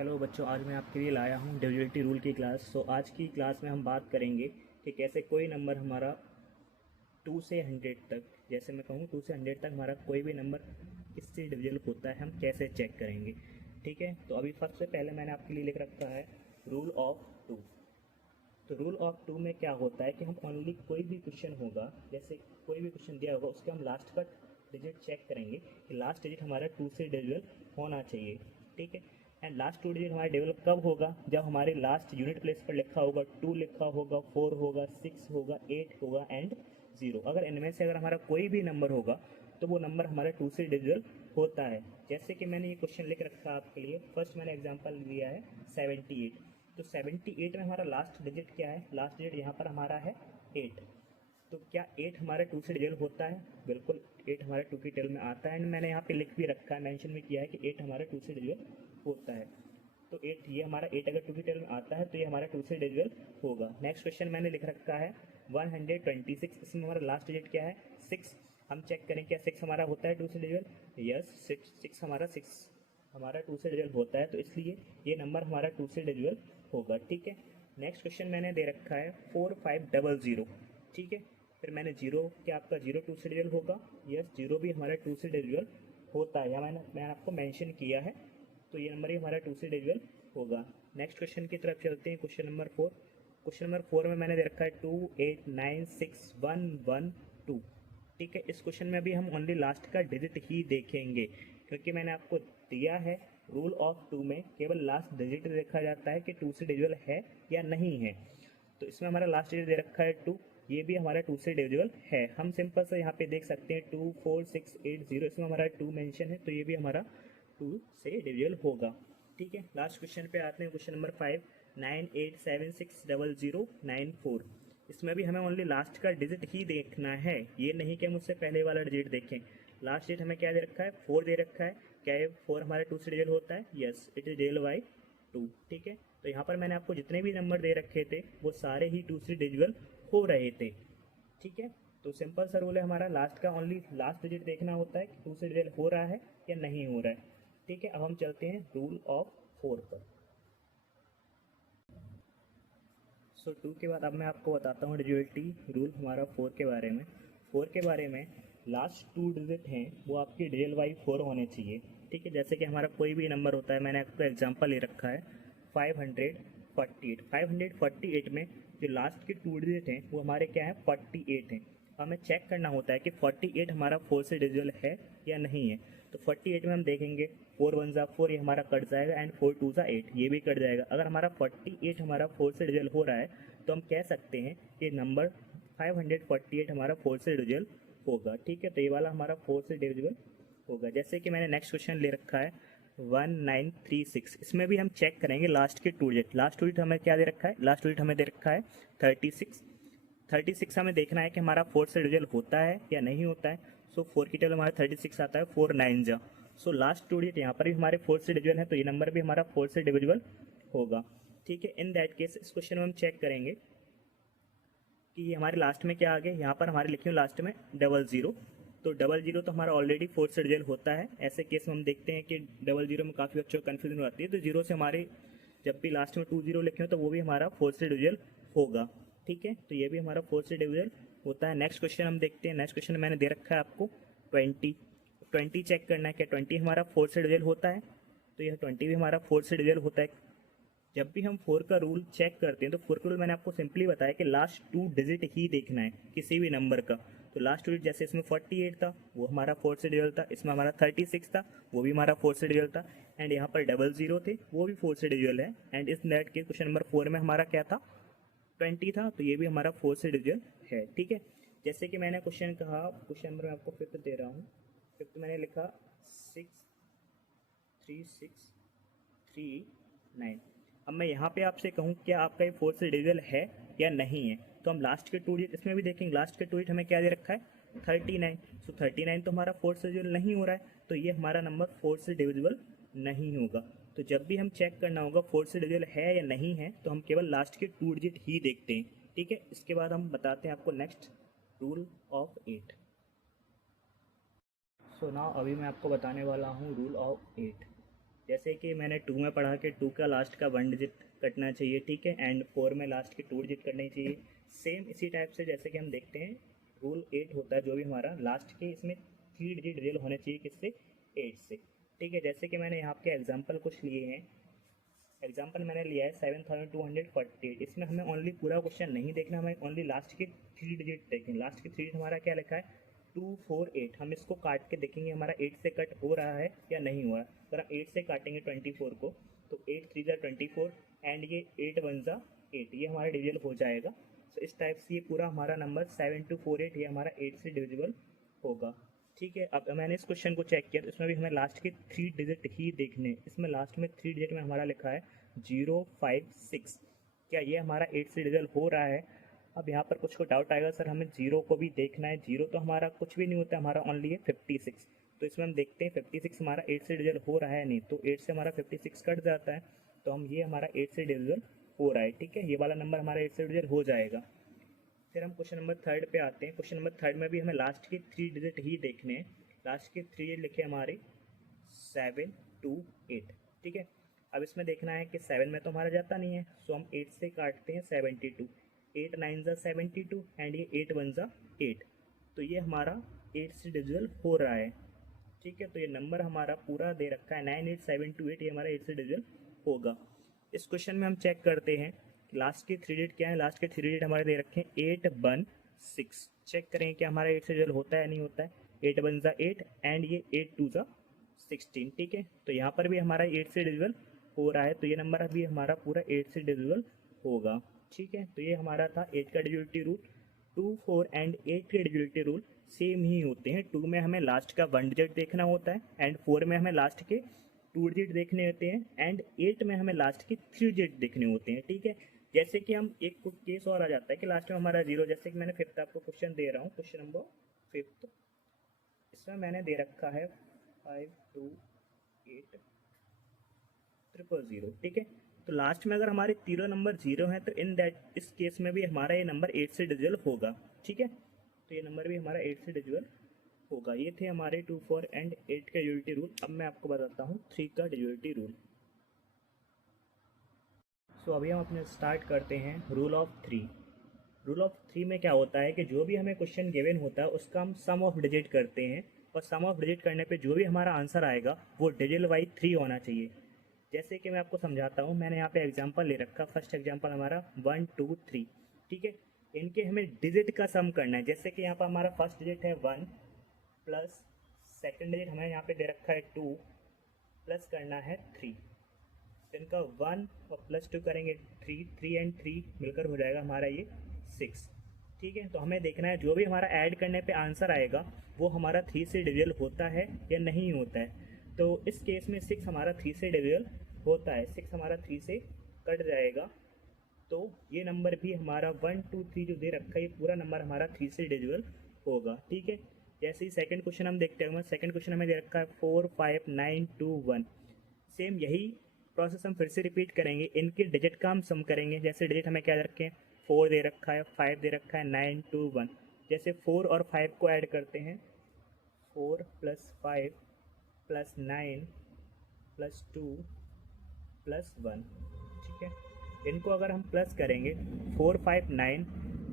Hello बच्चों, आज मैं आपके लिए लाया हूँ डिविजिबिलिटी रूल की क्लास। आज की क्लास में हम बात करेंगे कि कैसे कोई नंबर हमारा 2 से 100 तक, जैसे मैं कहूँ 2 से 100 तक हमारा कोई भी नंबर किससे डिविजिबल होता है, हम कैसे चेक करेंगे। ठीक है, तो अभी सबसे पहले मैंने आपके लिए लिख रखा है रूल ऑफ 2। तो रूल ऑफ 2 में क्या होता है कि हम ओनली कोई भी क्वेश्चन होगा, जैसे कोई भी क्वेश्चन दिया होगा उसके हम लास्ट का डिजिट चेक करेंगे कि लास्ट डिजिट हमारा 2 से डिविजिबल होना चाहिए। ठीक है, एंड लास्ट 2 डिजिट हमारा डिविजिबल कब होगा? जब हमारे लास्ट यूनिट प्लेस पर लिखा होगा 2, लिखा होगा 4 होगा, 6 होगा, 8 होगा एंड 0। अगर इनमें से अगर हमारा कोई भी नंबर होगा तो वो नंबर हमारा 2 से डिविजिबल होता है। जैसे कि मैंने ये क्वेश्चन लिख रखा है आपके लिए। फर्स्ट मैंने एग्जांपल लिया है 78। तो 78 में हमारा लास्ट डिजिट क्या है? लास्ट डिजिट यहाँ पर हमारा है 8। तो क्या 8 हमारे 2 से डिविजिबल होता है? बिल्कुल, 8 हमारे 2 की टेल में आता है। एंड मैंने यहाँ पे लिख भी रखा है, मेंशन भी किया है कि 8 हमारे 2 से डिविजिबल होता है। तो 8, ये हमारा 8 अगर 2 की टेल में आता है तो ये हमारा 2 से डिविजिबल होगा। नेक्स्ट क्वेश्चन मैंने लिख रखा है 126। इसमें हमारा लास्ट डिजिट क्या है? 6। हम चेक करें क्या 6 हमारा होता है 2 से डिविजिबल? यस, 6 हमारा 2 से डिविजिबल होता है, तो इसलिए ये नंबर हमारा 2 से डिविजिबल होगा। ठीक है, नेक्स्ट क्वेश्चन मैंने दे रखा है 4500। ठीक है, फिर मैंने जीरो, क्या आपका जीरो 2 से डिविजिबल होगा? यस, जीरो भी हमारा 2 से डिविजिबल होता है, या मैंने आपको मेंशन किया है, तो ये नंबर ही हमारा 2 से डिविजिबल होगा। नेक्स्ट क्वेश्चन की तरफ चलते हैं, क्वेश्चन नंबर 4। क्वेश्चन नंबर 4 में मैंने दे रखा है 28961112। ठीक है, इस क्वेश्चन में अभी हम ओनली लास्ट का डिजिट ही देखेंगे, क्योंकि मैंने आपको दिया है रूल ऑफ 2 में केवल लास्ट डिजिट देखा जाता है कि 2 से डिविजिबल है या नहीं है। तो इसमें हमारा लास्ट डिजिट दे रखा है 2, ये भी हमारा 2 से डिविजिबल है। हम सिंपल से यहाँ पे देख सकते हैं 2 4 6 8 0, इसमें हमारा 2 मेंशन है, तो ये भी हमारा 2 से डिविजिबल होगा। ठीक है, लास्ट क्वेश्चन पे आते हैं, क्वेश्चन नंबर 5 98760094। इसमें भी हमें ओनली लास्ट का डिजिट ही देखना है, ये नहीं कि हम उससे पहले वाला डिजिट देखें। लास्ट डिजिट हमें क्या दे रखा है? 4 दे रखा है। क्या ये 4 हमारा 2 से डिविजिबल होता है? Yes, it is divisible by 2। ठीक है, तो यहाँ पर मैंने आपको जितने भी नंबर दे रखे थे वो सारे ही 2 से डिविजिबल हो रहे थे। ठीक है, तो सिंपल सा रूल है हमारा, लास्ट का ओनली लास्ट डिजिट देखना होता है कि 2 से डिविजिबल हो रहा है या नहीं हो रहा है। ठीक है, अब हम चलते हैं रूल ऑफ 4 पर। 2 के बाद अब मैं आपको बताता हूँ डिविजिबिलिटी रूल हमारा 4 के बारे में। 4 के बारे में लास्ट 2 डिजिट हैं वो आपकी डिविजिबल बाई 4 होने चाहिए। ठीक है, जैसे कि हमारा कोई भी नंबर होता है, मैंने आपको एग्जांपल ले रखा है 548। 548 में जो लास्ट के 2 डिजिट हैं वो हमारे क्या है? 48 हैं। हमें चेक करना होता है कि 48 हमारा 4 से डिविजिबल है या नहीं है। तो 48 में हम देखेंगे 4 1 ज़ा 4, ये हमारा कट जाएगा, एंड 4 2 ज़ा 8, ये भी कट जाएगा। अगर हमारा 48 हमारा 4 से डिविजिबल हो रहा है तो हम कह सकते हैं कि नंबर 548 हमारा 4 से डिविजिबल होगा। ठीक है, तो ये वाला हमारा 4 से डिविजिबल होगा। जैसे कि मैंने नेक्स्ट क्वेश्चन ले रखा है 1936। इसमें भी हम चेक करेंगे लास्ट के 2 डिजिट। लास्ट 2 डिजिट हमें क्या दे रखा है? लास्ट 2 डिजिट हमें दे रखा है 36। 36 हमें देखना है कि हमारा 4 से डिविजिबल होता है या नहीं होता है। सो 4 की टेबल हमारा 36 आता है, 4 9 जा। सो लास्ट 2 डिजिट यहाँ पर भी हमारे 4 से डिविजिबल है, तो ये नंबर भी हमारा 4 से डिविजिबल होगा। ठीक है, इन दैट केस इस क्वेश्चन में हम चेक करेंगे कि ये हमारे लास्ट में क्या आ गया। यहाँ पर हमारे लिखे लास्ट में 00। तो 00 तो हमारा ऑलरेडी 4 से डिविजिबल होता है। ऐसे केस में हम देखते हैं कि 00 में काफ़ी बच्चों को कन्फ्यूजन आती है, तो 0 से हमारे जब भी लास्ट में 20 लिखे हो तो वो भी हमारा 4 से डिविजिबल होगा। ठीक है, तो ये भी हमारा 4 से डिविजिबल होता है। नेक्स्ट क्वेश्चन हम देखते हैं। नेक्स्ट क्वेश्चन मैंने दे रखा है आपको 20 चेक करना है कि 20 हमारा 4 से डिविजिबल होता है, तो यह 20 भी हमारा 4 से डिविजिबल होता है। जब भी हम 4 का रूल चेक करते हैं तो 4 का रूल मैंने आपको सिंपली बताया कि लास्ट 2 डिजिट ही देखना है किसी भी नंबर का। तो लास्ट 2 डिजिट जैसे इसमें 48 था वो हमारा 4 से डिविजिबल था, इसमें हमारा 36 था वो भी हमारा 4 से डिविजिबल था, एंड यहाँ पर 00 थे वो भी 4 से डिविजिबल है। एंड इस नेट के क्वेश्चन नंबर 4 में हमारा क्या था? 20 था, तो ये भी हमारा 4 से डिविजिबल है। ठीक है, जैसे कि मैंने क्वेश्चन कहा, क्वेश्चन नंबर मैं आपको 5th दे रहा हूँ। 5th मैंने लिखा 6 3 6 3 9। अब मैं यहाँ पे आपसे कहूँ क्या आपका ये 4 से डिविजिबल है या नहीं है, तो हम लास्ट के 2 डिजिट इसमें भी देखेंगे। लास्ट के 2 डिजिट हमें क्या दे रखा है? 39। सो 39 तो हमारा 4 से डिविजिबल नहीं हो रहा है, तो ये हमारा नंबर 4 से डिविजिबल नहीं होगा। तो जब भी हम चेक करना होगा 4 से डिविजिबल है या नहीं है, तो हम केवल लास्ट के 2 डिजिट ही देखते हैं। ठीक है, इसके बाद हम बताते हैं आपको next rule of 8। So now अभी मैं आपको बताने वाला हूँ रूल ऑफ 8। जैसे कि मैंने 2 में पढ़ा कि 2 का लास्ट का 1 डिजिट कटना चाहिए, ठीक है, एंड 4 में लास्ट के 2 डिजिट कटने चाहिए। सेम इसी टाइप से जैसे कि हम देखते हैं रूल 8 होता है, जो भी हमारा लास्ट के इसमें 3 डिजिट रियल होने चाहिए, किससे, 8 से, ठीक है। जैसे कि मैंने यहाँ के एग्जाम्पल कुछ लिए हैं। एग्जाम्पल मैंने लिया है 7248। इसमें हमें ओनली पूरा क्वेश्चन नहीं देखना, हमें ओनली लास्ट के 3 डिजिट देखें। लास्ट के 3 डिजिट हमारा क्या लिखा है, 248। हम इसको काट के देखेंगे हमारा 8 से कट हो रहा है या नहीं हो रहा है। अगर हम 8 से काटेंगे 24 को तो 8 3 जा 24 एंड ये 8 1 जा 8, ये हमारा डिविजिबल हो जाएगा। तो इस टाइप से ये पूरा हमारा नंबर 7248 ये हमारा 8 से डिविजिबल होगा, ठीक है। अब मैंने इस क्वेश्चन को चेक किया तो इसमें भी हमें लास्ट के 3 डिजिट ही देखने। इसमें लास्ट में 3 डिजिट में हमारा लिखा है 056। क्या ये हमारा 8 से डिविजिबल हो रहा है? अब यहाँ पर कुछ को डाउट आएगा, सर हमें 0 को भी देखना है। 0 तो हमारा कुछ भी नहीं होता, हमारा ओनली है 56। तो इसमें हम देखते हैं 56 हमारा 8 से डिविजिबल हो रहा है नहीं, तो 8 से हमारा 56 कट जाता है, तो हम ये हमारा 8 से डिविजिबल हो रहा है, ठीक है। ये वाला नंबर हमारा 8 से डिविजिबल हो जाएगा। फिर हम क्वेश्चन नंबर 3 पे आते हैं। क्वेश्चन नंबर 3 में भी हमें लास्ट के 3 डिजिट ही देखने हैं। लास्ट के 3 डिजिट लिखे हमारे 7 2 8, ठीक है। अब इसमें देखना है कि 7 में तो हमारा जाता नहीं है, सो हम 8 से काटते हैं 72। 8 9 जा 72 एंड ये 8 1 जा 8, तो ये हमारा 8 से डिविजिबल हो रहा है, ठीक है। तो ये नंबर हमारा पूरा दे रखा है 98728, ये हमारा 8 से डिविजिबल होगा। इस क्वेश्चन में हम चेक करते हैं लास्ट के 3 डिजिट क्या है। लास्ट के 3 डिजिट हमारे दे रखे हैं 816। चेक करें कि हमारा 8 से डिविजिबल होता है नहीं होता है। 8 1 जा 8 एंड ये 8 2 जा 16, ठीक है। तो यहाँ पर भी हमारा 8 से डिविजिबल हो रहा है, तो ये नंबर अभी हमारा पूरा 8 से डिविजिबल होगा, ठीक है। तो ये हमारा था 8 का डिविजिबिलिटी रूल। 2 4 एंड 8 के डिविजिबिलिटी रूल सेम ही होते हैं। 2 में हमें लास्ट का 1 डिजिट देखना होता है एंड 4 में हमें लास्ट के 2 डिजिट देखने होते हैं एंड 8 में हमें लास्ट के 3 डिजिट देखने होते हैं, ठीक है। जैसे कि हम एक केस और आ जाता है कि लास्ट में हमारा 0, जैसे कि मैंने 5th आपको क्वेश्चन दे रहा हूँ, क्वेश्चन नंबर 5th। इसमें मैंने दे रखा है 5 2 8 000, ठीक है। तो लास्ट में अगर हमारे तीनों नंबर 0 हैं तो इस केस में भी हमारा ये नंबर 8 से डिविजिबल होगा, ठीक है। तो ये नंबर भी हमारा 8 से डिविजिबल होगा। ये थे हमारे 2 4 एंड 8 का डिविजिबिलिटी रूल। अब मैं आपको बताता हूँ 3 का डिविजिबिलिटी रूल। सो अभी हम अपने स्टार्ट करते हैं रूल ऑफ 3। रूल ऑफ 3 में क्या होता है कि जो भी हमें क्वेश्चन गिवन होता है उसका हम सम ऑफ डिजिट करते हैं, और सम ऑफ डिजिट करने पे जो भी हमारा आंसर आएगा वो डिजिट वाइज 3 होना चाहिए। जैसे कि मैं आपको समझाता हूँ, मैंने यहाँ पे एग्जांपल ले रखा। फर्स्ट एग्जांपल हमारा 1 2 3, ठीक है। इनके हमें डिजिट का सम करना है। जैसे कि यहाँ पर हमारा फर्स्ट डिजिट है 1 प्लस सेकेंड डिजिट हमें यहाँ पे दे रखा है 2 प्लस करना है 3। तो इनका 1 और प्लस 2 करेंगे 3, 3 एंड 3 मिलकर हो जाएगा हमारा ये 6, ठीक है। तो हमें देखना है जो भी हमारा ऐड करने पे आंसर आएगा वो हमारा 3 से डिविजिबल होता है या नहीं होता है। तो इस केस में 6 हमारा 3 से डिविजिबल होता है, 6 हमारा 3 से कट जाएगा, तो ये नंबर भी हमारा 1 2 3 जो दे रखा है ये पूरा नंबर हमारा 3 से डिविजिबल होगा, ठीक है। जैसे ही सेकंड क्वेश्चन हम देखते हैं, सेकंड क्वेश्चन हमें दे रखा है 4 5 9 2 1। सेम यही प्रोसेस हम फिर से रिपीट करेंगे। इनके डिजिट का हम सम करेंगे। जैसे डिजिट हमें क्या दे रखे हैं, 4 दे रखा है, 5 दे रखा है, 9 2 1। जैसे 4 और 5 को ऐड करते हैं, 4 प्लस 5 प्लस 9 प्लस 2 प्लस 1, ठीक है। इनको अगर हम प्लस करेंगे 4 5 9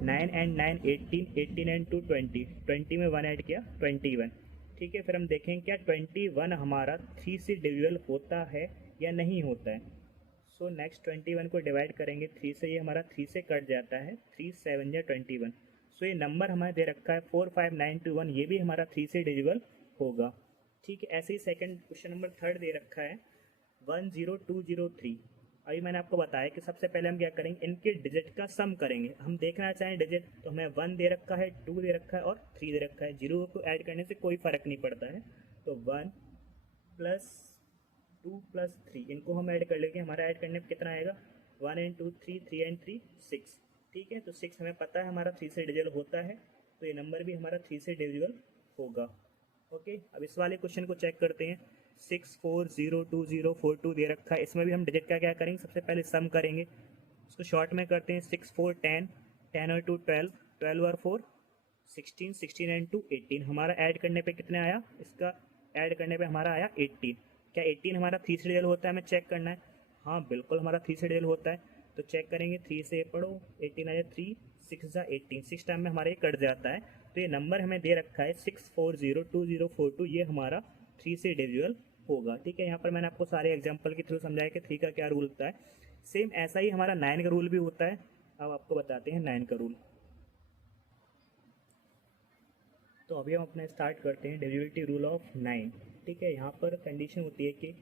9 एंड 9 18 18 एंड 2 20, 20 में 1 ऐड किया 21, ठीक है। फिर हम देखेंगे क्या 21 हमारा 3 से डिविजिबल होता है या नहीं होता है। सो नेक्स्ट 21 को डिवाइड करेंगे 3 से, ये हमारा 3 से कट जाता है, 3 7 या 21। सो ये नंबर हमें दे रखा है 4 5 9 2 1, ये भी हमारा 3 से डिविजिबल होगा, ठीक है। ऐसे ही सेकंड क्वेश्चन नंबर 3 दे रखा है 10203। अभी मैंने आपको बताया कि सबसे पहले हम क्या करेंगे, इनके डिजिट का सम करेंगे। हम देखना चाहें डिजिट तो हमें 1 दे रखा है, 2 दे रखा है और 3 दे रखा है। 0 को ऐड करने से कोई फ़र्क नहीं पड़ता है। तो 1 प्लस 2 प्लस 3 इनको हम ऐड कर लेंगे। हमारा ऐड करने पर कितना आएगा, 1 एंड 2 3, 3 एंड 3 6, ठीक है। तो 6 हमें पता है हमारा 3 से डिविजिबल होता है, तो ये नंबर भी हमारा 3 से डिविजिबल होगा, ओके। अब इस वाले क्वेश्चन को चेक करते हैं। 640204 दे रखा है। इसमें भी हम डिजिट का क्या करेंगे, सबसे पहले सम करेंगे। उसको शॉर्ट में करते हैं, 6 4 10, 10 और 2 12, 12 और 4 16, 16 एंड 2 18। हमारा ऐड करने पे कितने आया, इसका ऐड करने पे हमारा आया 18। क्या 18 हमारा 3 से डिविजल होता है, हमें चेक करना है। हाँ बिल्कुल हमारा 3 से डिविजल होता है, तो चेक करेंगे। 3 से पढ़ो 18 आ जाए, 3 6 जा 18, 6 टाइम में हमारा ये कट जाता है। तो ये नंबर हमें दे रखा है 6402042, ये हमारा 3 से डिविजिबल होगा। ठीक है, यहाँ पर मैंने आपको सारे एग्जाम्पल के थ्रू समझाया कि 3 का क्या रूल होता है। सेम ऐसा ही हमारा 9 का रूल भी होता है। अब आपको बताते हैं 9 का रूल। तो अभी हम अपना स्टार्ट करते हैं डिविजिबिलिटी रूल ऑफ 9। ठीक है, यहाँ पर कंडीशन होती है कि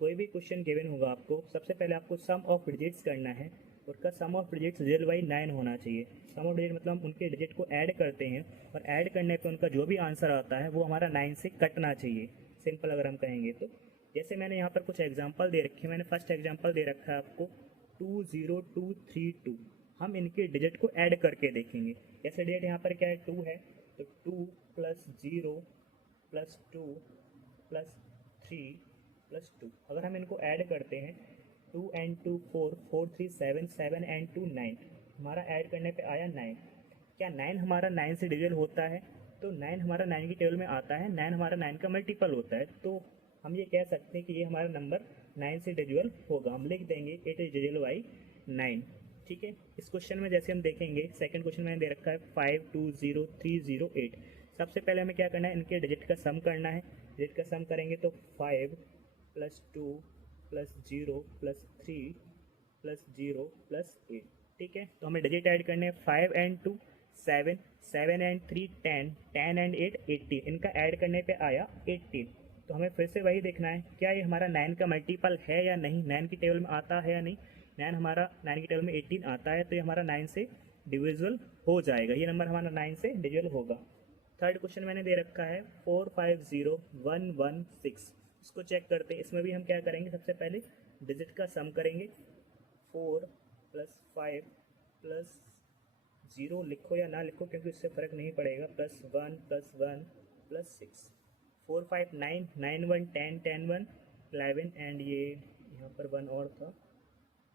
कोई भी क्वेश्चन गिवन होगा आपको, सबसे पहले आपको सम ऑफ डिजिट्स करना है। उसका सम ऑफ डिजिट्स 0/9 होना चाहिए। सम ऑफ डिजिट मतलब उनके डिजिट को ऐड करते हैं और ऐड करने पे उनका जो भी आंसर आता है वो हमारा 9 से कटना चाहिए। सिंपल अगर हम कहेंगे तो जैसे मैंने यहाँ पर कुछ एग्जांपल दे रखे हैं। मैंने फर्स्ट एग्जांपल दे रखा है आपको 20232। हम इनके डिजिट को ऐड करके देखेंगे। जैसे डिजिट यहाँ पर क्या है, 2 है, तो 2 + 0 + 2 + 3 + 2। अगर हम इनको ऐड करते हैं 2 and 2 4, 4 3 7, 7 and 2 9, हमारा ऐड करने पे आया 9। क्या 9 हमारा 9 से डिविजल होता है? तो 9 हमारा 9 की टेबल में आता है। 9 हमारा 9 का मल्टीपल होता है, तो हम ये कह सकते हैं कि ये हमारा नंबर 9 से डिविजल होगा। हम लिख देंगे इट इज डिविजल बाई 9। ठीक है, इस क्वेश्चन में जैसे हम देखेंगे, सेकंड क्वेश्चन मैंने दे रखा है 520308। सबसे पहले हमें क्या करना है, इनके डिजिट का सम करना है। डिजिट का सम करेंगे तो 5 + 2 + 0 + 3 + 0 + 8। ठीक है, तो हमें डिजिट ऐड करने हैं। 5 and 2 7, 7 and 3 10, 10 and 8 18। इनका ऐड करने पे आया 18। तो हमें फिर से वही देखना है, क्या ये हमारा 9 का मल्टीपल है या नहीं, 9 की टेबल में आता है या नहीं। 9 हमारा 9 की टेबल में 18 आता है, तो ये हमारा 9 से डिविजिबल हो जाएगा। ये नंबर हमारा 9 से डिविजिबल होगा। थर्ड क्वेश्चन मैंने दे रखा है 450116। इसको चेक करते हैं। इसमें भी हम क्या करेंगे, सबसे पहले डिजिट का सम करेंगे। 4 + 5 + 0 लिखो या ना लिखो क्योंकि इससे फ़र्क नहीं पड़ेगा, +1 + 1 + 6। 4 5 9, 9 1 10, 10 1 11 एंड ये यहाँ पर 1 और था,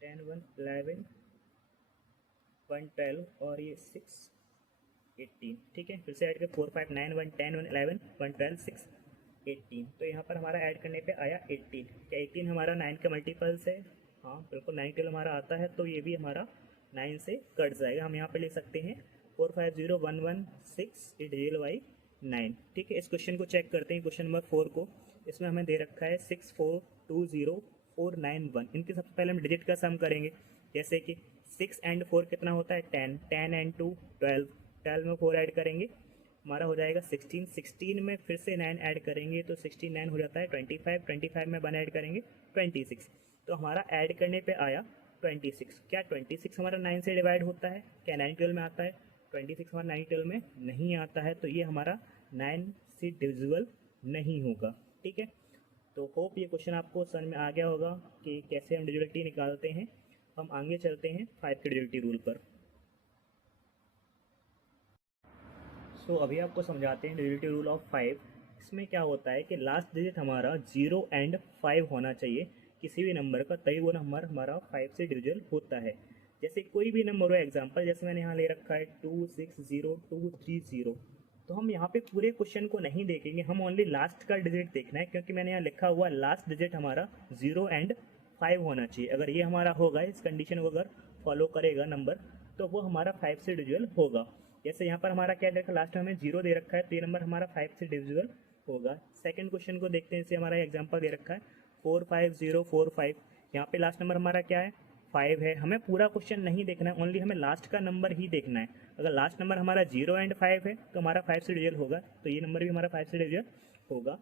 10 1 11 1 12 और ये 6 18। ठीक है, फिर से ऐड कर 4 5 9 1 10 1 11 1 12 6 18। तो यहाँ पर हमारा ऐड करने पे आया 18। क्या 18 हमारा 9 का मल्टीपल्स है? हाँ बिल्कुल, 9 टेबल हमारा आता है, तो ये भी हमारा 9 से कट जाएगा। हम यहाँ पे लिख सकते हैं 450116 इट डिविजिबल बाई 9। ठीक है, इस क्वेश्चन को चेक करते हैं, क्वेश्चन नंबर 4 को। इसमें हमें दे रखा है 6420491। इनके सबसे पहले हम डिजिट का सम करेंगे। जैसे कि 6 and 4 कितना होता है, 10, 10 and 2 12, 12 में 4 ऐड करेंगे, हमारा हो जाएगा 16, 16 में फिर से 9 ऐड करेंगे तो 16 9 हो जाता है 25, 25 में 1 ऐड करेंगे 26। तो हमारा ऐड करने पे आया 26। क्या 26 हमारा 9 से डिवाइड होता है? क्या 9 12 में आता है? 26 हमारा 9 12 में नहीं आता है, तो ये हमारा 9 से डिविजिबल नहीं होगा। ठीक है, तो होप ये क्वेश्चन आपको समझ में आ गया होगा कि कैसे हम डिविजिबिलिटी निकालते हैं। हम आगे चलते हैं 5 के डिविजिबिलिटी रूल पर। तो अभी आपको समझाते हैं डिविजिबिलिटी रूल ऑफ 5। इसमें क्या होता है कि लास्ट डिजिट हमारा 0 and 5 होना चाहिए किसी भी नंबर का, तभी वो नंबर हमारा 5 से डिविजिबल होता है। जैसे कोई भी नंबर हो, एग्जांपल जैसे मैंने यहाँ ले रखा है 260230। तो हम यहाँ पे पूरे क्वेश्चन को नहीं देखेंगे, हम ओनली लास्ट का डिजिट देखना है, क्योंकि मैंने यहाँ लिखा हुआ लास्ट डिजिट हमारा 0 and 5 होना चाहिए। अगर ये हमारा होगा, इस कंडीशन को अगर फॉलो करेगा नंबर, तो वो हमारा 5 से डिविजिबल होगा। जैसे यहाँ पर हमारा क्या देखा, लास्ट में हमें 0 दे रखा है, तो ये नंबर हमारा 5 से डिविजिबल होगा। सेकंड क्वेश्चन को देखते हैं। इसे हमारा एग्जांपल दे रखा है 45045। यहाँ पे लास्ट नंबर हमारा क्या है, 5 है। हमें पूरा क्वेश्चन नहीं देखना है, ओनली हमें लास्ट का नंबर ही देखना है। अगर लास्ट नंबर हमारा 0 and 5 है तो हमारा 5 से डिविजिबल होगा, तो ये नंबर भी हमारा 5 से डिविजिबल होगा।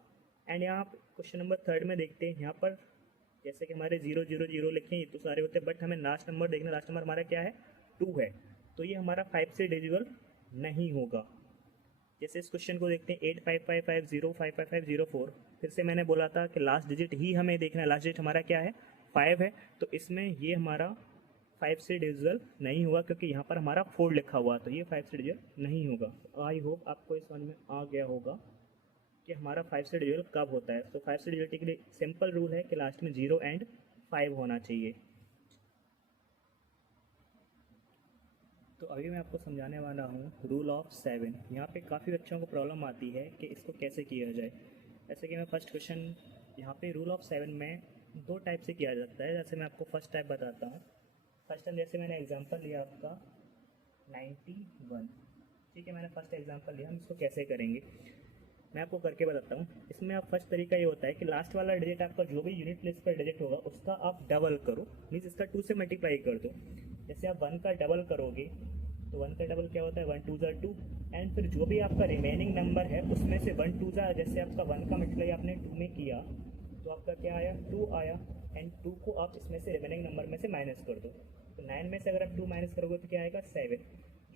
एंड यहाँ क्वेश्चन नंबर 3 में देखते हैं। यहाँ पर जैसे कि हमारे 0 0 0 लिखे हैं, ये तो सारे होते हैं, बट हमें लास्ट नंबर देखना। लास्ट नंबर हमारा क्या है, 2 है, तो ये हमारा 5 से डिविजिबल नहीं होगा। जैसे इस क्वेश्चन को देखते हैं 8555055504। फिर से मैंने बोला था कि लास्ट डिजिट ही हमें देखना है। लास्ट डिजिट हमारा क्या है, 5 है, तो इसमें ये हमारा 5 से डिविजिबल नहीं हुआ, क्योंकि यहाँ पर हमारा 4 लिखा हुआ, तो ये 5 से डिविजिबल नहीं होगा। आई होप आपको इस समझ में आ गया होगा कि हमारा 5 से डिविजिबल कब होता है। तो 5 से डिविजिबिलिटी के लिए सिंपल रूल है कि लास्ट में 0 and 5 होना चाहिए। तो अभी मैं आपको समझाने वाला हूँ रूल ऑफ 7। यहाँ पे काफ़ी बच्चों को प्रॉब्लम आती है कि इसको कैसे किया जाए। जैसे कि मैं फर्स्ट क्वेश्चन यहाँ पे रूल ऑफ 7 में दो टाइप से किया जाता है। जैसे मैं आपको फर्स्ट टाइप बताता हूँ। फर्स्ट टाइम जैसे मैंने एग्जांपल लिया आपका 91, ठीक है, मैंने फर्स्ट एग्जांपल लिया। हम इसको कैसे करेंगे मैं आपको करके बताता हूँ। इसमें आप फर्स्ट तरीका ये होता है कि लास्ट वाला डिजिट आपका जो भी यूनिट प्लेस पर डिजिट होगा उसका आप डबल करो, मीन्स इसका 2 से मल्टीप्लाई कर दो। जैसे आप 1 का डबल करोगे तो 1 का डबल क्या होता है, 1 2 ज़ा 2, एंड फिर जो भी आपका रिमेनिंग नंबर है उसमें से 1 2 ज़ा, जैसे आपका 1 का मल्टीप्लाई आपने 2 में किया तो आपका क्या आया, 2 आया, एंड 2 को आप इसमें से रिमेनिंग नंबर में से माइनस कर दो। तो 9 में से अगर आप 2 माइनस करोगे तो क्या आएगा, 7।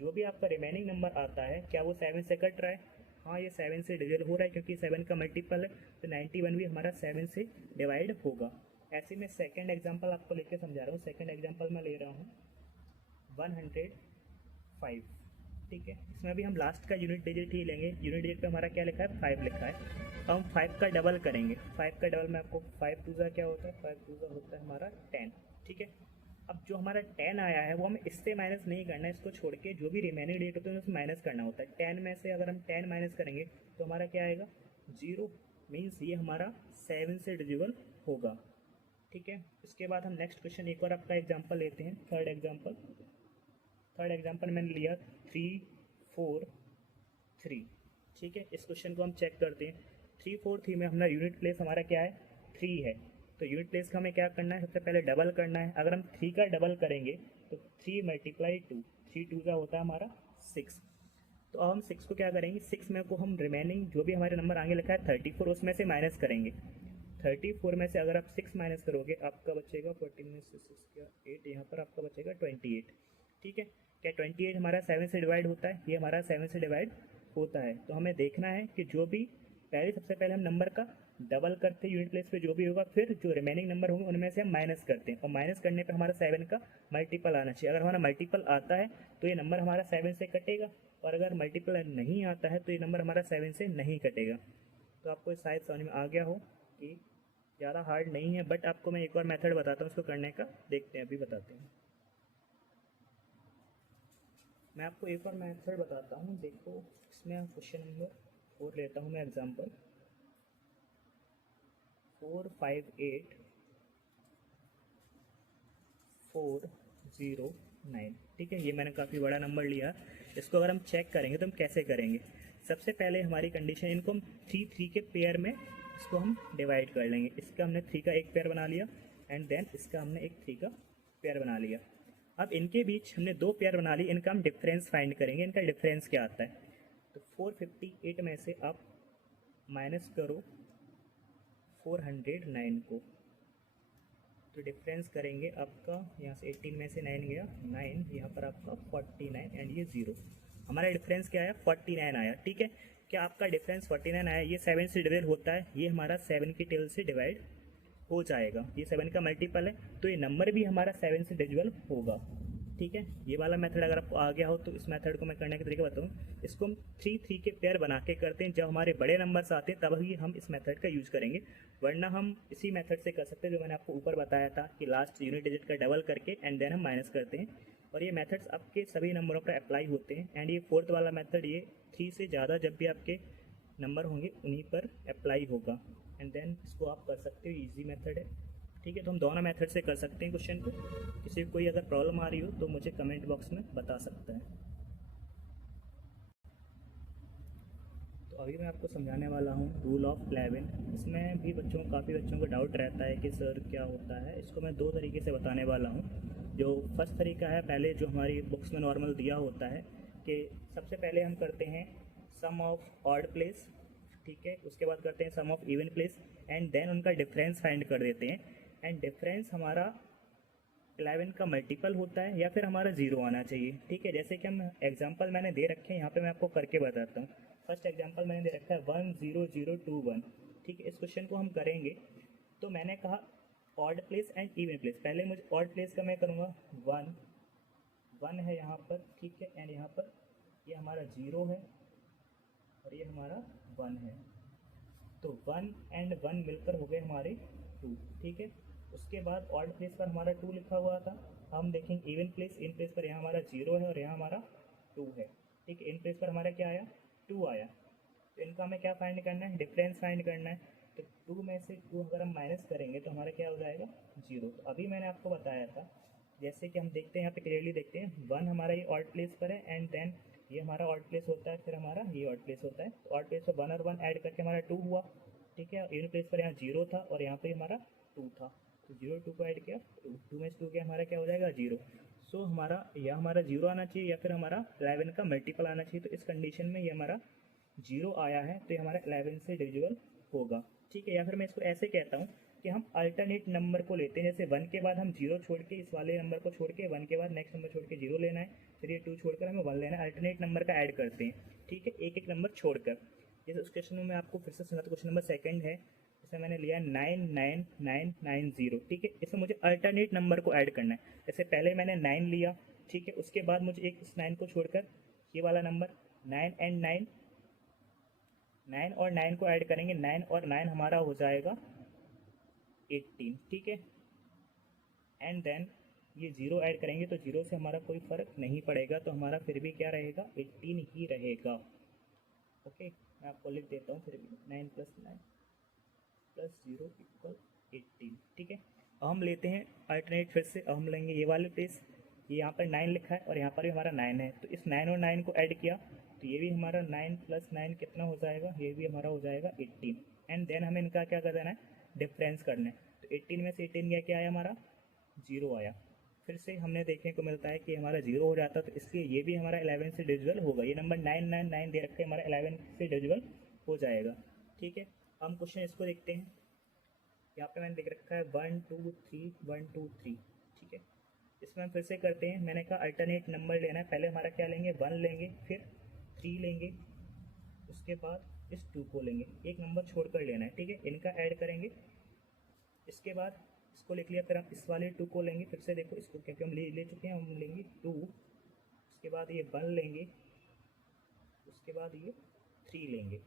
जो भी आपका रिमेनिंग नंबर आता है क्या वो 7 से कट रहा है, हाँ ये 7 से डिवाइड हो रहा है क्योंकि 7 का मल्टीपल है, तो 91 भी हमारा 7 से डिवाइड होगा। ऐसे में सेकंड एग्जांपल आपको लेके समझा रहा हूँ। सेकंड एग्जांपल मैं ले रहा हूँ 105, ठीक है। इसमें भी हम लास्ट का यूनिट डिजिट ही लेंगे। यूनिट डिजिट पे हमारा क्या लिखा है, 5 लिखा है। तो हम 5 का डबल करेंगे। 5 का डबल में आपको 5 2 ज़ा क्या होता है, 5 2 ज़ा होता है हमारा 10, ठीक है। अब जो हमारा 10 आया है वो हमें इससे माइनस नहीं करना है, इसको छोड़ के जो भी रिमेनिंग डिजिट होते हैं उसमें माइनस करना होता है। 10 में से अगर हम 10 माइनस करेंगे तो हमारा क्या आएगा, 0, मीन्स ये हमारा 7 से डिविजिबल होगा, ठीक है। इसके बाद हम नेक्स्ट क्वेश्चन एक और आपका एग्जांपल लेते हैं। थर्ड एग्जांपल मैंने लिया 3 4 3, ठीक है। इस क्वेश्चन को हम चेक करते हैं। 3 4 3 में हमारा यूनिट प्लेस हमारा क्या है, 3 है। तो यूनिट प्लेस का हमें क्या करना है, सबसे पहले डबल करना है। अगर हम 3 का डबल करेंगे तो 3 मल्टीप्लाई 2, 3 2 का होता है हमारा 6। तो अब हम 6 को क्या करेंगे, 6 में को हम रिमेनिंग जो भी हमारे नंबर आगे लिखा है 34 उसमें से माइनस करेंगे। 34 में से अगर आप 6 माइनस करोगे आपका बचेगा 14 में से 6 क्या 8, यहाँ पर आपका बचेगा 28, ठीक है। क्या 28 हमारा 7 से डिवाइड होता है, ये हमारा 7 से डिवाइड होता है। तो हमें देखना है कि जो भी सबसे पहले हम नंबर का डबल करते हैं यूनिट प्लेस पे जो भी होगा, फिर जो रिमेनिंग नंबर होंगे उनमें से हम माइनस करते हैं, और माइनस करने पे हमारा 7 का मल्टीपल आना चाहिए। अगर हमारा मल्टीपल आता है तो ये नंबर हमारा 7 से कटेगा, और अगर मल्टीपल नहीं आता है तो ये नंबर हमारा 7 से नहीं कटेगा। तो आपको शायद समझ में आ गया हो कि ज़्यादा हार्ड नहीं है, बट आपको मैं एक और मेथड बताता हूँ उसको करने का, देखते हैं, अभी बताते हैं। मैं आपको एक और मेथड बताता हूँ, देखो इसमें क्वेश्चन नंबर 4 लेता हूँ मैं एग्जांपल 458 409, ठीक है। ये मैंने काफ़ी बड़ा नंबर लिया। इसको अगर हम चेक करेंगे तो हम कैसे करेंगे, सबसे पहले हमारी कंडीशन, इनको हम 3 3 के पेयर में इसको हम डिवाइड कर लेंगे। इसका हमने 3 का एक पेयर बना लिया, एंड देन इसका हमने एक 3 का पेयर बना लिया। अब इनके बीच हमने 2 पेयर बना ली, इनका हम डिफरेंस फाइंड करेंगे। इनका डिफरेंस क्या आता है, तो 458 में से आप माइनस करो 409 को, तो डिफरेंस करेंगे आपका यहाँ से 18 में से 9 गया 9, यहाँ पर आपका 49, एंड ये 0। हमारा डिफरेंस क्या आया, 49 आया, ठीक है। क्या आपका डिफरेंस 49 आया, ये 7 से डिवाइड होता है, ये हमारा 7 की टेल से डिवाइड हो जाएगा, ये 7 का मल्टीपल है, तो ये नंबर भी हमारा 7 से डिविजिबल होगा, ठीक है। ये वाला मेथड अगर आपको आ गया हो तो इस मेथड को मैं करने का तरीका बताऊँ। इसको हम 3 3 के पेयर बना के करते हैं, जब हमारे बड़े नंबर्स आते हैं तब ही हम इस मेथड का यूज़ करेंगे, वरना हम इसी मेथड से कर सकते हैं जो मैंने आपको ऊपर बताया था कि लास्ट यूनिट डिजिट का डबल करके एंड देन हम माइनस करते हैं। और ये मेथड्स आपके सभी नंबरों पर अप्लाई होते हैं, एंड ये फोर्थ वाला मेथड ये 3 से ज़्यादा जब भी आपके नंबर होंगे उन्हीं पर अप्लाई होगा, एंड देन इसको आप कर सकते हो, ईजी मेथड है, ठीक है। तो हम दोनों मेथड से कर सकते हैं क्वेश्चन को। किसी को कोई अगर प्रॉब्लम आ रही हो तो मुझे कमेंट बॉक्स में बता सकता है। तो अभी मैं आपको समझाने वाला हूँ रूल ऑफ 11। इसमें भी काफ़ी बच्चों को डाउट रहता है कि सर क्या होता है। इसको मैं 2 तरीके से बताने वाला हूँ। जो फर्स्ट तरीका है, पहले जो हमारी बुक्स में नॉर्मल दिया होता है कि सबसे पहले हम करते हैं सम ऑफ ऑड प्लेस, ठीक है, उसके बाद करते हैं sum of even place, and then उनका डिफरेंस फाइंड कर देते हैं। एंड डिफरेंस हमारा 11 का मल्टीपल होता है या फिर हमारा 0 आना चाहिए, ठीक है। जैसे कि हम एग्जांपल मैंने दे रखे हैं, यहाँ पे मैं आपको करके बताता हूँ। फर्स्ट एग्जांपल मैंने दे रखा है 10021, ठीक है। इस क्वेश्चन को हम करेंगे तो मैंने कहा odd place and even place. पहले मुझे ऑड प्लेस का मैं करूँगा 1 है यहाँ पर, ठीक है, एंड यहाँ पर ये हमारा 0 है और ये हमारा 1 है, तो 1 एंड 1 मिलकर हो गए हमारे 2, ठीक है। उसके बाद ऑड प्लेस पर हमारा 2 लिखा हुआ था, हम देखेंगे इवन प्लेस, इन प्लेस पर यहाँ हमारा 0 है और यहाँ हमारा 2 है, ठीक है। इन प्लेस पर हमारा क्या आया, 2 आया। तो इनका हमें क्या फाइंड करना है, डिफरेंस फाइंड करना है। तो 2 में से 2 अगर हम माइनस करेंगे तो हमारा क्या हो जाएगा 0। तो अभी मैंने आपको बताया था, जैसे कि हम देखते हैं यहाँ पे क्लियरली देखते हैं 1 हमारा ये ऑड प्लेस पर है एंड देन ये हमारा ऑड प्लेस होता है, फिर हमारा ये ऑड प्लेस होता है। तो ऑड प्लेस पर 1 और 1 ऐड करके हमारा 2 हुआ, ठीक है। इवन प्लेस पर यहाँ 0 था और यहाँ पे हमारा 2 था, तो 0 2 को ऐड किया, 2 में से 2 किया, हमारा क्या हो जाएगा 0। सो हमारा या हमारा 0 आना चाहिए या फिर हमारा 11 का मल्टीपल आना चाहिए। तो इस कंडीशन में ये हमारा 0 आया है तो ये हमारा 11 से डिविजिबल होगा, ठीक है। या फिर मैं इसको ऐसे कहता हूँ कि हम अल्टरनेट नंबर को लेते हैं, जैसे 1 के बाद हम 0 छोड़ के इस वाले नंबर को छोड़ के 1 के बाद नेक्स्ट नंबर छोड़ के 0 लेना है, फिर ये 2 छोड़कर हमें 1 लेना है, अल्टरनेट नंबर का ऐड करते हैं, ठीक है, एक एक नंबर छोड़कर। जैसे उस क्वेश्चन में मैं आपको फिर से सुना, तो क्वेश्चन नंबर 2 है, इसमें मैंने लिया 99990, ठीक है। इसमें मुझे अल्टरनेट नंबर को ऐड करना है। जैसे पहले मैंने 9 लिया, ठीक है, उसके बाद मुझे एक इस 9 को छोड़कर ये वाला नंबर 9 एंड 9, 9 और 9 को ऐड करेंगे, 9 और 9 हमारा हो जाएगा 18, ठीक है। एंड देन ये 0 ऐड करेंगे तो 0 से हमारा कोई फ़र्क नहीं पड़ेगा, तो हमारा फिर भी क्या रहेगा 18 ही रहेगा। ओके, मैं आपको लिख देता हूँ फिर भी 9 + 9 + 0 = 18, ठीक है। अब हम लेते हैं अल्टरनेट, फिर से अब हम लेंगे ये वाले प्लेस, ये यहाँ पर 9 लिखा है और यहाँ पर भी हमारा 9 है, तो इस 9 और 9 को ऐड किया तो ये भी हमारा 9 + 9 कितना हो जाएगा, ये भी हमारा हो जाएगा 18। एंड देन हमें इनका क्या कर देना है, डिफरेंस करना है। तो 18 में से 18 गया, क्या आया हमारा 0 आया। फिर से हमने देखने को मिलता है कि हमारा 0 हो जाता है, तो इसलिए ये भी हमारा 11 से डिविजिबल होगा। ये नंबर 999 दे रखा है, हमारा 11 से डिविजिबल हो जाएगा, ठीक है। हम क्वेश्चन इसको देखते हैं, यहाँ पे मैंने लिख रखा है 1 2 3 1 2 3, ठीक है। इसमें हम फिर से करते हैं, मैंने कहा अल्टरनेट नंबर लेना है, पहले हमारा क्या लेंगे 1 लेंगे, फिर 3 लेंगे, उसके बाद इस 2 को लेंगे, एक नंबर छोड़कर लेना है, ठीक है। इनका ऐड करेंगे, इसके बाद इसको लिख लिया, फिर हम इस वाले 2 को लेंगे, फिर से देखो इसको क्योंकि हम ले चुके हैं, हम लेंगे 2, उसके बाद ये 1 लेंगे, उसके बाद ये 3 लेंगे,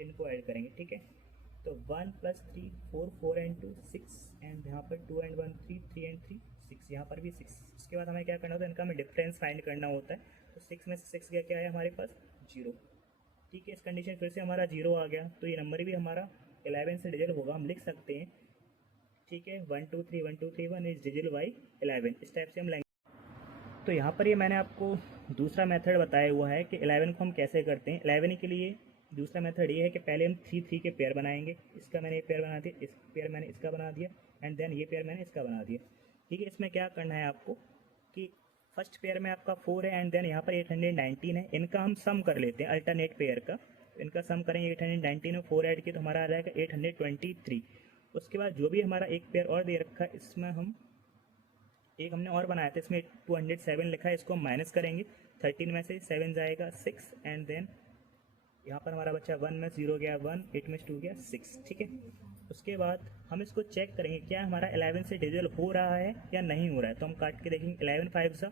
इनको ऐड करेंगे, ठीक है। तो 1 + 3 4 4 एंड 2 6 एंड यहाँ पर 2 एंड 1 3 3 एंड 3 6, यहाँ पर भी 6। उसके बाद हमें क्या करना होता है, इनका हमें डिफरेंस फाइंड करना होता है। तो 6 में से 6 गया, क्या है हमारे पास 0, ठीक है। इस कंडीशन फिर से हमारा 0 आ गया, तो ये नंबर भी हमारा 11 से डिजिट होगा, हम लिख सकते हैं, ठीक है। 1 2 3 1 2 3 1 इज डिजिट बाई 11, इस टाइप से हम लेंगे। तो यहाँ पर ये मैंने आपको दूसरा मेथड बताया हुआ है कि 11 को हम कैसे करते हैं। 11 के लिए दूसरा मेथड ये है कि पहले हम 3 3 के पेयर बनाएंगे, इसका मैंने ये पेयर बना दिया, इस पेयर मैंने इसका बना दिया, एंड देन ये पेयर मैंने इसका बना दिया, ठीक है। इसमें क्या करना है आपको कि फर्स्ट पेयर में आपका 4 है एंड देन यहाँ पर 819 है, इनका हम सम कर लेते हैं अल्टरनेट पेयर का। इनका सम करेंगे, 819 में 4 ऐड किया तो हमारा आ जाएगा 823। उसके बाद जो भी हमारा एक पेयर और दे रखा है, इसमें हम एक हमने और बनाया था, इसमें 207 लिखा है, इसको हम माइनस करेंगे, 13 में से 7 जाएगा 6 एंड देन यहाँ पर हमारा बच्चा 1 में 0 गया 1, 8 में 2 गया 6, ठीक है। उसके बाद हम इसको चेक करेंगे क्या हमारा 11 से डिविजिबल हो रहा है या नहीं हो रहा है। तो हम काट के देखेंगे, 11 5 सा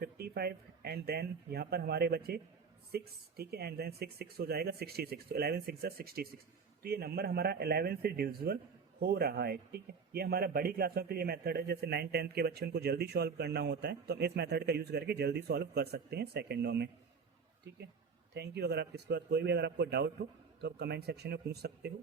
55 एंड देन यहाँ पर हमारे बचे 6, ठीक है, एंड देन 6 6 हो जाएगा 66, तो 11 6 सा 66। तो ये नंबर हमारा 11 से डिविजिबल हो रहा है, ठीक है। ये हमारा बड़ी क्लासों के लिए मेथड है, जैसे 9 10th के बच्चे उनको जल्दी सॉल्व करना होता है, तो हम इस मेथड का यूज़ करके जल्दी सॉल्व कर सकते हैं सेकेंडों में, ठीक है। Thank you. अगर आप इसके बाद कोई भी अगर आपको डाउट हो तो आप कमेंट सेक्शन में पूछ सकते हो।